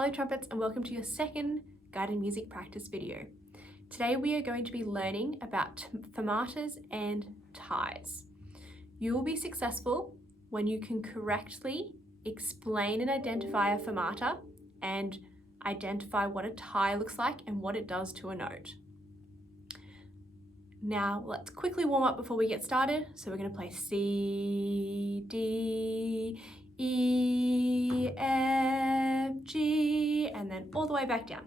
Hello Trumpets, and welcome to your second guided music practice video. Today we are going to be learning about fermatas and ties. You will be successful when you can correctly explain and identify a fermata and identify what a tie looks like and what it does to a note. Now let's quickly warm up before we get started. So we're going to play C, D, E, F, G, and then all the way back down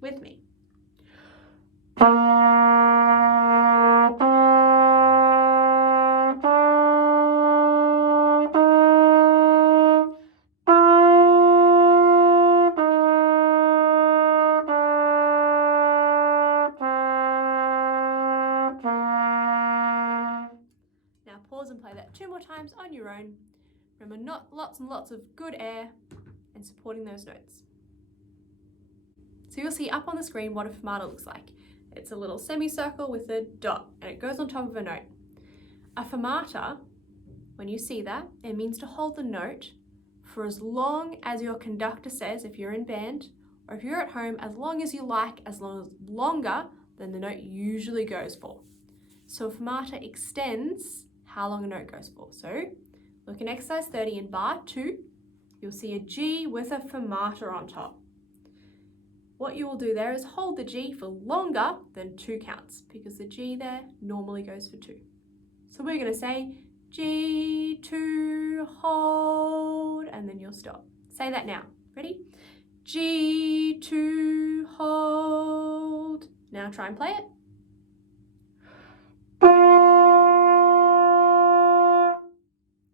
with me. Now pause and play that 2 more times on your own. Remember, not lots and lots of good air and supporting those notes. So you'll see up on the screen what a fermata looks like. It's a little semicircle with a dot and it goes on top of a note. A fermata, when you see that, it means to hold the note for as long as your conductor says if you're in band, or if you're at home, as long as you like, as long as longer than the note usually goes for. So a fermata extends how long a note goes for. So look in exercise 30 in bar 2, you'll see a G with a fermata on top. What you will do there is hold the G for longer than 2 counts because the G there normally goes for 2. So we're going to say G2, hold, and then you'll stop. Say that now. Ready? G2, hold. Now try and play it.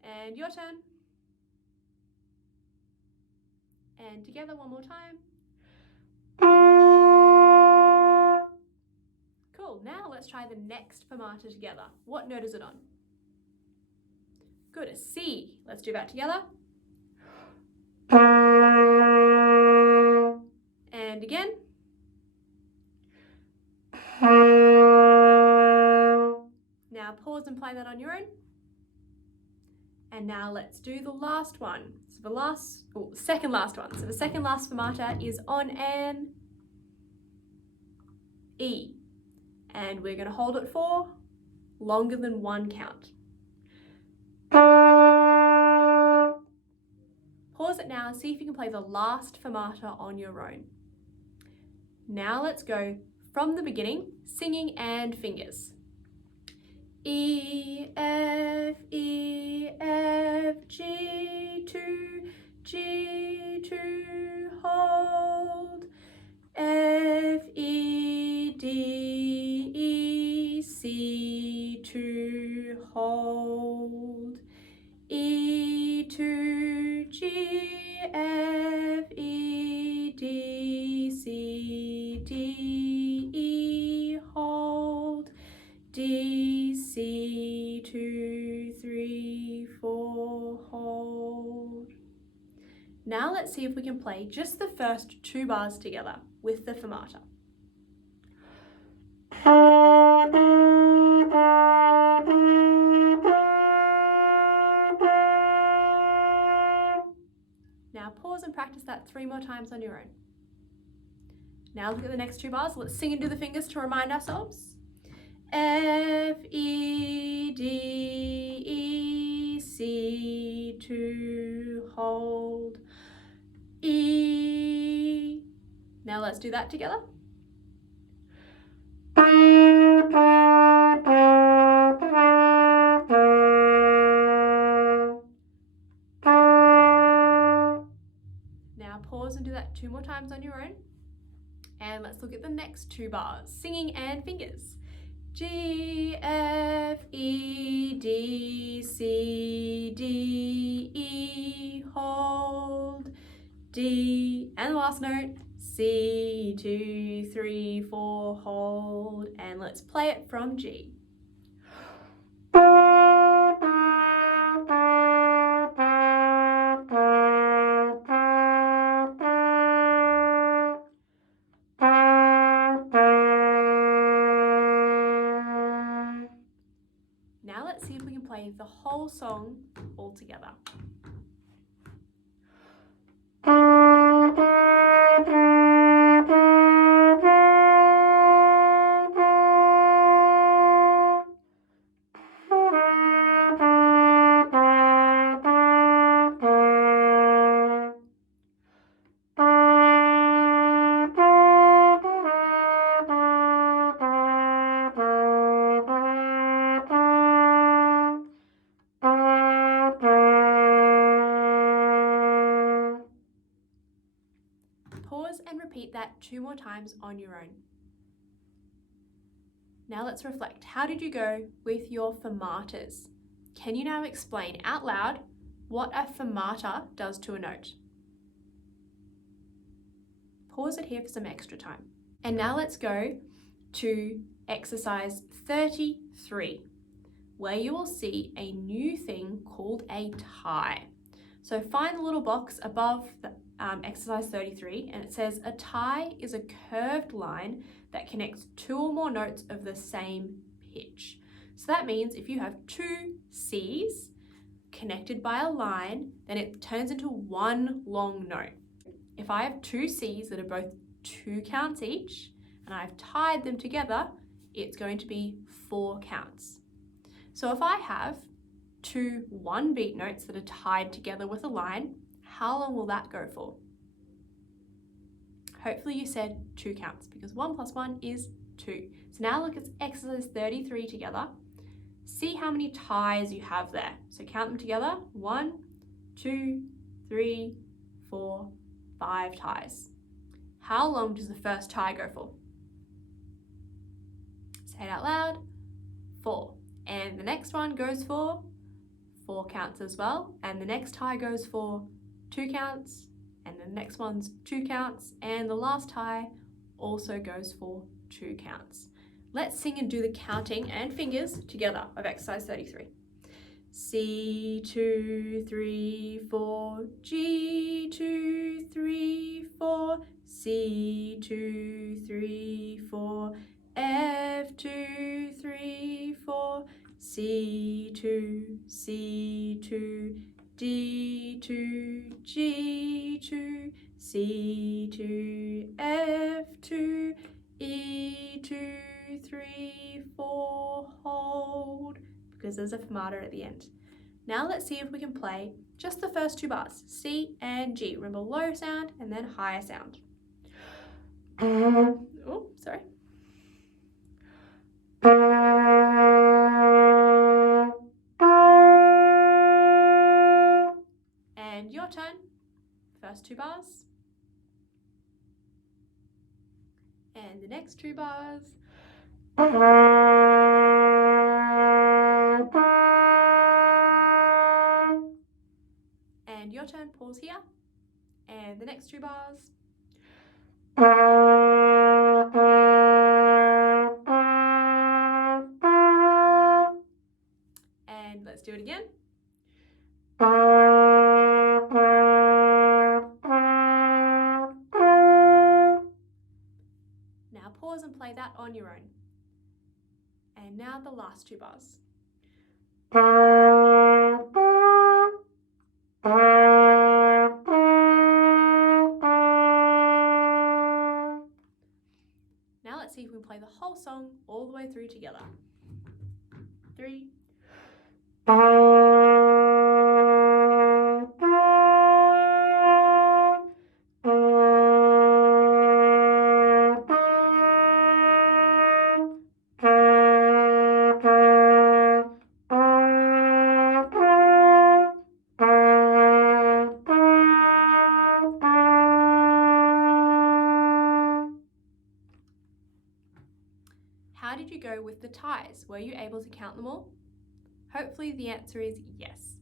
And your turn. And together one more time. Cool, now let's try the next fermata together. What note is it on? Good, a C. Let's do that together. And again. Now pause and play that on your own. And now let's do the last one. So the second last one. So the second last fermata is on an E. And we're going to hold it for longer than 1 count. Pause it now and see if you can play the last fermata on your own. Now let's go from the beginning, singing and fingers. E, F, G2, G2, hold. F, E, D, E, C2, hold. E2, G, F, E, D, C, D, E, hold. D, C, 2, 3, 4, hold. Now let's see if we can play just the first 2 bars together with the fermata. Now pause and practice that 3 more times on your own. Now look at the next 2 bars. Let's sing and do the fingers to remind ourselves. F, E, D, E, C, 2, hold. E. Now let's do that together. Now pause and do that 2 more times on your own. And let's look at the next 2 bars, singing and fingers. G, F, E, D, C, D, E, hold. D, and the last note, C, 2, 3, 4, hold. And let's play it from G. Now let's see if we can play the whole song all together. and repeat that 2 more times on your own. Now let's reflect. How did you go with your fermatas? Can you now explain out loud what a fermata does to a note? Pause it here for some extra time. And now let's go to exercise 33, where you will see a new thing called a tie. So find the little box above the exercise 33, and it says a tie is a curved line that connects 2 or more notes of the same pitch. So that means if you have 2 C's connected by a line, then it turns into one long note. If I have 2 C's that are both 2 counts each, and I've tied them together, it's going to be 4 counts. So if I have 2 1-beat notes that are tied together with a line, how long will that go for? Hopefully you said 2 counts, because 1 plus 1 is 2. So now look at exercise 33 together. See how many ties you have there. So count them together. 1, 2, 3, 4, 5 ties. How long does the first tie go for? Say it out loud. 4. And the next one goes for 4 counts as well. And the next tie goes for 2 counts. And the next one's 2 counts. And the last tie also goes for 2 counts. Let's sing and do the counting and fingers together of exercise 33. C, 2, 3, 4, G, 2, 3, 4, C, 2, 3, 4, F, 2, 3, 4, C, 2, C, 2, D, 2, G, 2, C, 2, F, 2, E, 2, 3, 4, hold, because there's a fermata at the end. Now let's see if we can play just the first 2 bars, C and G. Remember, low sound and then higher sound. Oh, sorry. And your turn. First 2 bars. And the next 2 bars. And your turn, pause here. And the next 2 bars. And let's do it again. Now pause and play that on your own. And now the last 2 bars. Now let's see if we can play the whole song all the way through together. 3. How did you go with the ties? Were you able to count them all? Hopefully the answer is yes.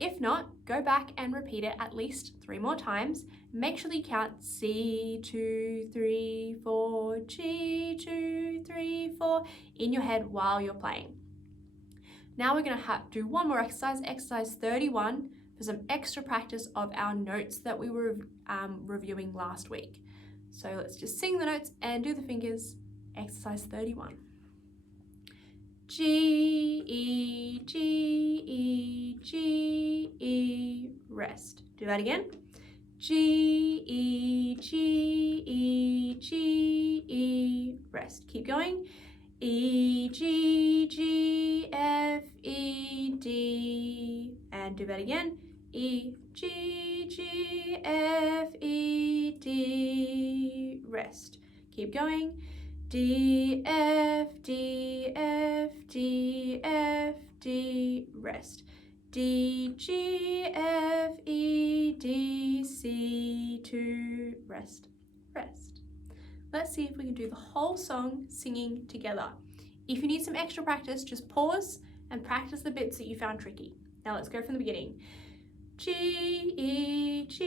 If not, go back and repeat it at least 3 more times. Make sure that you count C, 2, 3, 4, G, 2, 3, 4 in your head while you're playing. Now we're going to do one more exercise, exercise 31, for some extra practice of our notes that we were reviewing last week. So let's just sing the notes and do the fingers. Exercise 31. G, E, G, E, G, E, rest. Do that again. G, E, G, E, G, E, rest. Keep going. E, G, G, F, E, D, and do that again. E, G, G, F, E, D, rest. Keep going. D, F, D, F, D, F, D, rest. D, G, F, E, D, C, 2, rest. rest. Let's see if we can do the whole song singing together. If you need some extra practice, just pause and practice the bits that you found tricky. Now let's go from the beginning. G, E, G,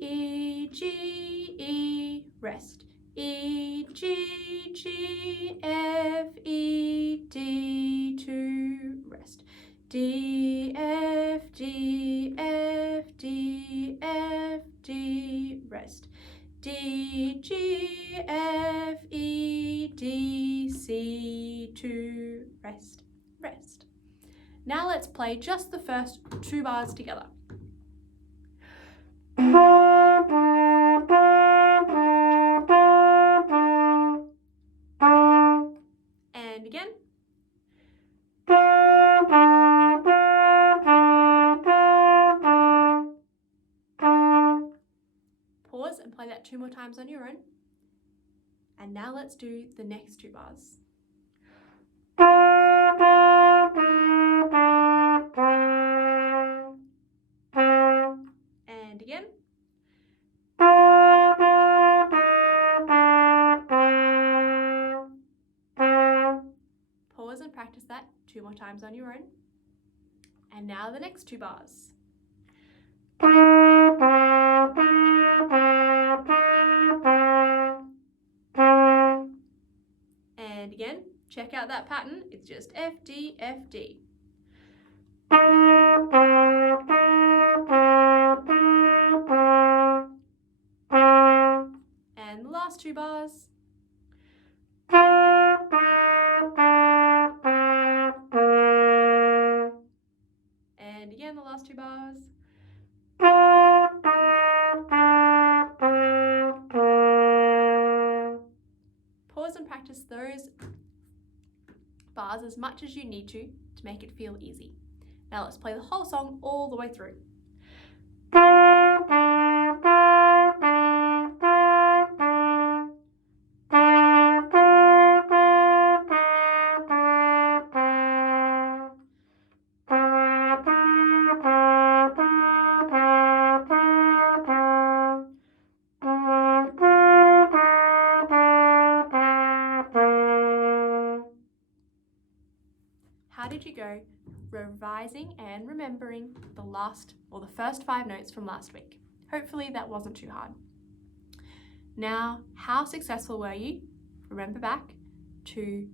E, G, E, rest. E, G, G, F, E, D, 2, rest. D, F, D, F, D, F, D, rest. D, G, F, E, D, C, 2, rest, rest. Now let's play just the first 2 bars together. And again. Pause and play that 2 more times on your own. And now let's do the next 2 bars. And again. Pause and practice that 2 more times on your own. And now the next 2 bars. And again, check out that pattern. It's just F, D, F, D. And the last 2 bars. And again, the last 2 bars. Pause and practice those bars as much as you need to make it feel easy. Now let's play the whole song all the way through. How did you go revising and remembering the first 5 notes from last week? Hopefully that wasn't too hard. Now, how successful were you? Remember back to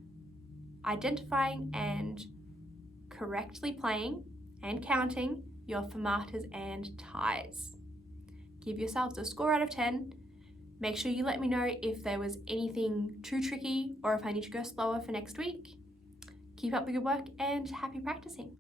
identifying and correctly playing and counting your fermatas and ties. Give yourselves a score out of 10. Make sure you let me know if there was anything too tricky or if I need to go slower for next week. Keep up the good work and happy practicing.